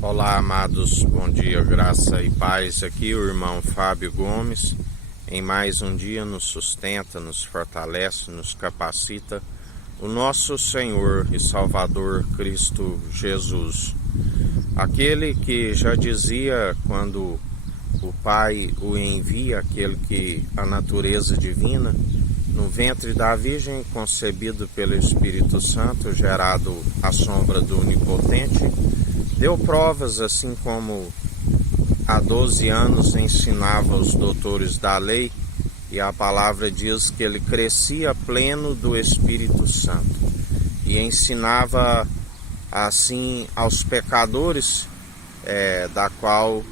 Olá, amados, bom dia, graça e paz. Aqui o irmão Fábio Gomes. Em mais um dia nos sustenta, nos fortalece, nos capacita o nosso Senhor e Salvador Cristo Jesus. Aquele que já dizia quando o Pai o envia, aquele que a natureza divina, no ventre da Virgem, concebido pelo Espírito Santo, gerado à sombra do Onipotente, deu provas, assim como há 12 anos ensinava os doutores da lei, e a palavra diz que ele crescia pleno do Espírito Santo e ensinava assim aos pecadores, da qual,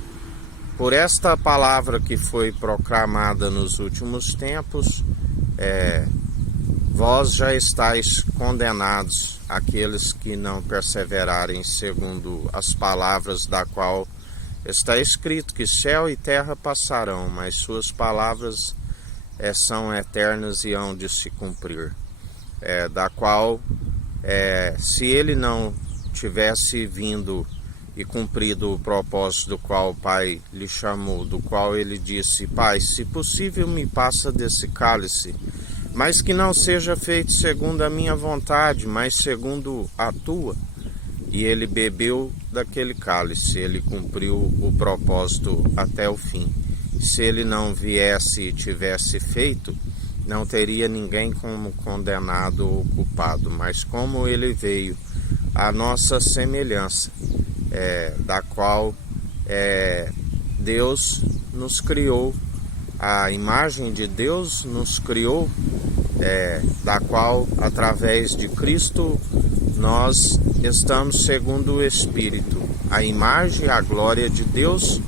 por esta palavra que foi proclamada nos últimos tempos, vós já estáis condenados, aqueles que não perseverarem segundo as palavras da qual está escrito que céu e terra passarão, mas suas palavras são eternas e hão de se cumprir. Da qual, se ele não tivesse vindo e cumprido o propósito do qual o Pai lhe chamou, do qual ele disse: Pai, se possível me passa desse cálice, mas que não seja feito segundo a minha vontade, mas segundo a tua. E ele bebeu daquele cálice, ele cumpriu o propósito até o fim. Se ele não viesse e tivesse feito, não teria ninguém como condenado ou culpado, mas como ele veio, a nossa semelhança, da qual Deus nos criou, a imagem de Deus nos criou, da qual, através de Cristo, nós estamos segundo o Espírito, a imagem e a glória de Deus,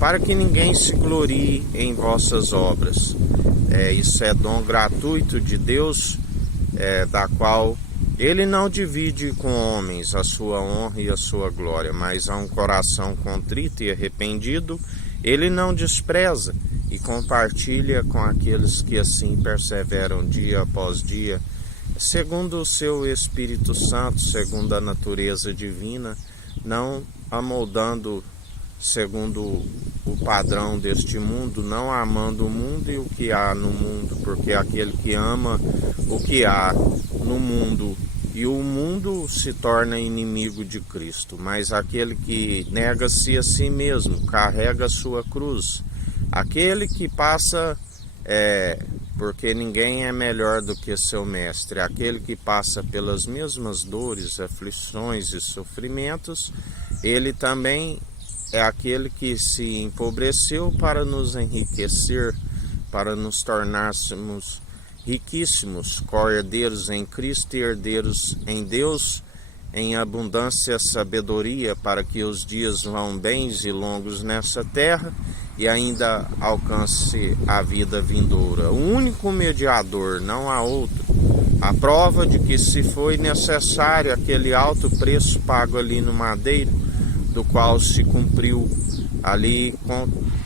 para que ninguém se glorie em vossas obras. Isso é dom gratuito de Deus, da qual Ele não divide com homens a sua honra e a sua glória, mas a um coração contrito e arrependido, Ele não despreza e compartilha com aqueles que assim perseveram dia após dia, segundo o seu Espírito Santo, segundo a natureza divina, não amoldando segundo o padrão deste mundo, não amando o mundo e o que há no mundo, porque aquele que ama o que há no mundo e o mundo se torna inimigo de Cristo, mas aquele que nega-se a si mesmo, carrega a sua cruz, aquele que passa, porque ninguém é melhor do que seu mestre, aquele que passa pelas mesmas dores, aflições e sofrimentos, ele também é aquele que se empobreceu para nos enriquecer, para nos tornássemos riquíssimos, co-herdeiros em Cristo e herdeiros em Deus, em abundância sabedoria, para que os dias vão bens e longos nessa terra e ainda alcance a vida vindoura. O único mediador, não há outro. A prova de que se foi necessário aquele alto preço pago ali no madeiro, do qual se cumpriu ali,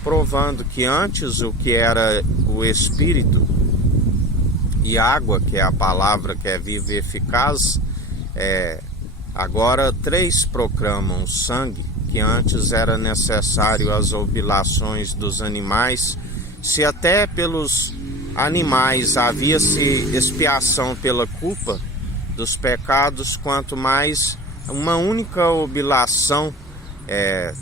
provando que antes o que era o Espírito e água, que é a palavra que é viva e eficaz, agora 3 proclamam sangue, que antes era necessário as oblações dos animais. Se até pelos animais havia-se expiação pela culpa dos pecados, quanto mais uma única oblação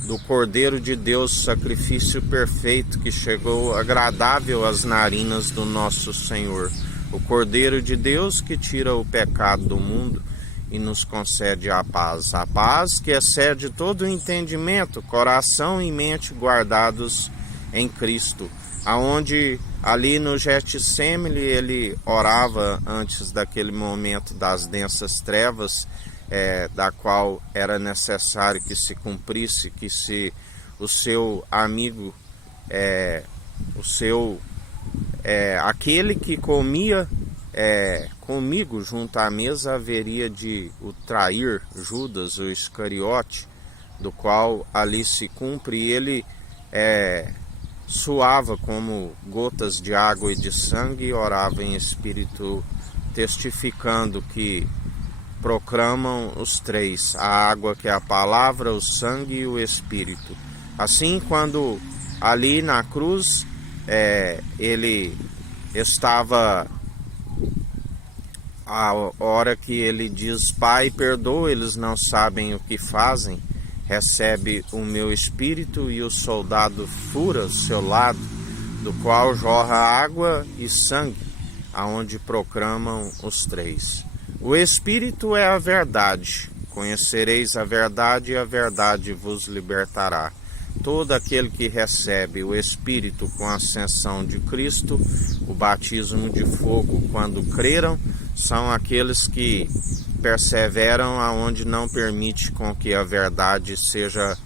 do Cordeiro de Deus, sacrifício perfeito que chegou agradável às narinas do nosso Senhor. O Cordeiro de Deus que tira o pecado do mundo e nos concede a paz que excede todo o entendimento, coração e mente guardados em Cristo, aonde ali no Getsêmani ele orava antes daquele momento das densas trevas, da qual era necessário que se cumprisse, que se o seu amigo, aquele que comia comigo junto à mesa haveria de o trair, Judas, o Iscariote, do qual ali se cumpre, e ele suava como gotas de água e de sangue e orava em espírito, testificando que proclamam os três: a água, que é a palavra, o sangue e o Espírito. Assim, quando ali na cruz ele estava, a hora que ele diz: Pai, perdoa, eles não sabem o que fazem, recebe o meu espírito, e o soldado fura o seu lado, do qual jorra água e sangue, aonde proclamam os três. O Espírito é a verdade. Conhecereis a verdade, e a verdade vos libertará. Todo aquele que recebe o Espírito com a ascensão de Cristo, o batismo de fogo, quando creram, são aqueles que perseveram aonde não permite com que a verdade seja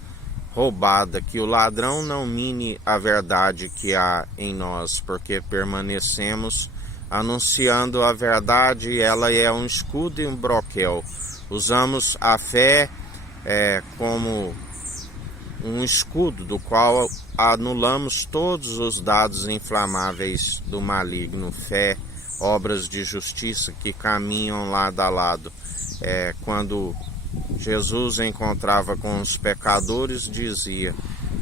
roubada, que o ladrão não mine a verdade que há em nós, porque permanecemos anunciando a verdade. Ela é um escudo e um broquel. Usamos a fé como um escudo, do qual anulamos todos os dados inflamáveis do maligno. Fé, obras de justiça que caminham lado a lado. Quando Jesus encontrava com os pecadores, dizia: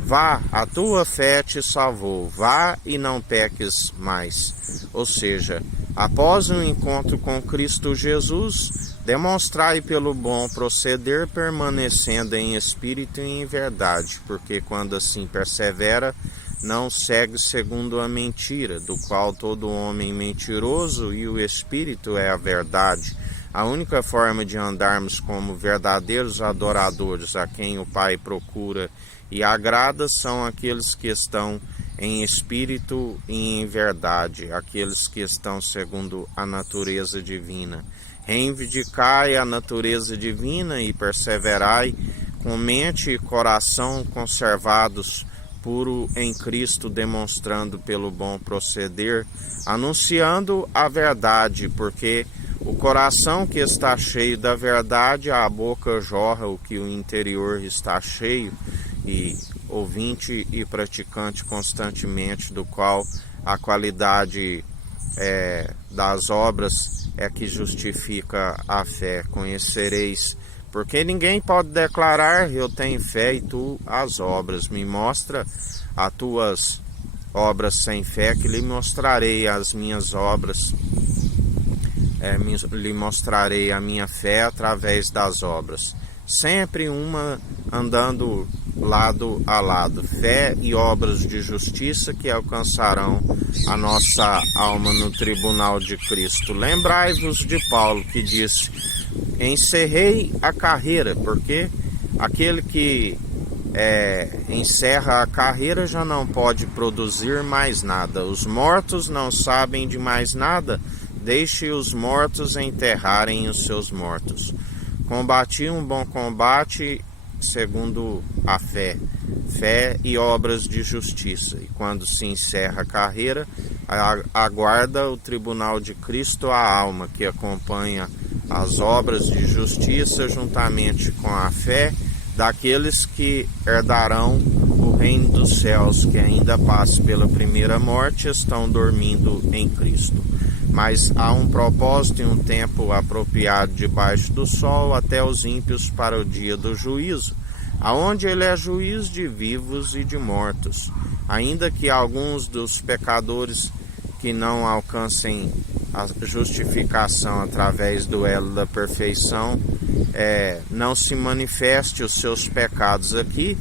vá, a tua fé te salvou, vá e não peques mais. Ou seja, após um encontro com Cristo Jesus, demonstrai pelo bom proceder, permanecendo em espírito e em verdade, porque quando assim persevera, não segue segundo a mentira, do qual todo homem mentiroso, e o Espírito é a verdade. A única forma de andarmos como verdadeiros adoradores, a quem o Pai procura e agrada, são aqueles que estão em espírito e em verdade, aqueles que estão segundo a natureza divina. Reivindicai a natureza divina e perseverai, com mente e coração conservados puro em Cristo, demonstrando pelo bom proceder, anunciando a verdade, porque o coração que está cheio da verdade, a boca jorra o que o interior está cheio, e ouvinte e praticante constantemente, do qual a qualidade das obras é que justifica a fé. Conhecereis, porque ninguém pode declarar: eu tenho fé, e tu as obras. Me mostra as tuas obras sem fé, que lhe mostrarei as minhas obras. Lhe mostrarei a minha fé através das obras. Sempre uma andando lado a lado, fé e obras de justiça, que alcançarão a nossa alma no tribunal de Cristo. Lembrai-vos de Paulo, que disse: encerrei a carreira, porque aquele que encerra a carreira já não pode produzir mais nada. Os mortos não sabem de mais nada, deixe os mortos enterrarem os seus mortos. Combati um bom combate segundo a fé e obras de justiça. E quando se encerra a carreira, aguarda o tribunal de Cristo a alma que acompanha as obras de justiça juntamente com a fé daqueles que herdarão o reino dos céus, que ainda passam pela primeira morte, estão dormindo em Cristo. Mas há um propósito e um tempo apropriado debaixo do sol até os ímpios para o dia do juízo, aonde ele é juiz de vivos e de mortos. Ainda que alguns dos pecadores que não alcancem a justificação através do elo da perfeição, não se manifeste os seus pecados aqui,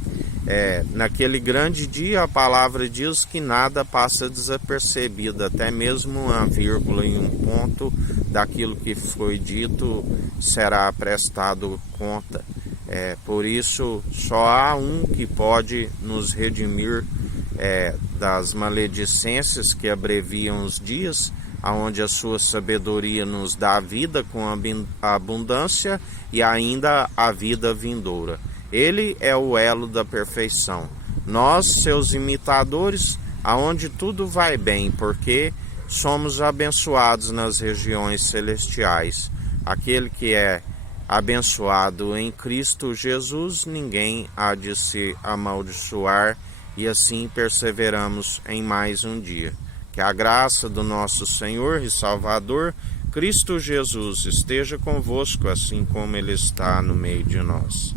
naquele grande dia a palavra diz que nada passa desapercebido, até mesmo uma vírgula e um ponto daquilo que foi dito será prestado conta. Por isso só há um que pode nos redimir das maledicências que abreviam os dias, aonde a sua sabedoria nos dá a vida com abundância e ainda a vida vindoura. Ele é o elo da perfeição. Nós, seus imitadores, aonde tudo vai bem, porque somos abençoados nas regiões celestiais. Aquele que é abençoado em Cristo Jesus, ninguém há de se amaldiçoar, e assim perseveramos em mais um dia. Que a graça do nosso Senhor e Salvador Cristo Jesus esteja convosco, assim como Ele está no meio de nós.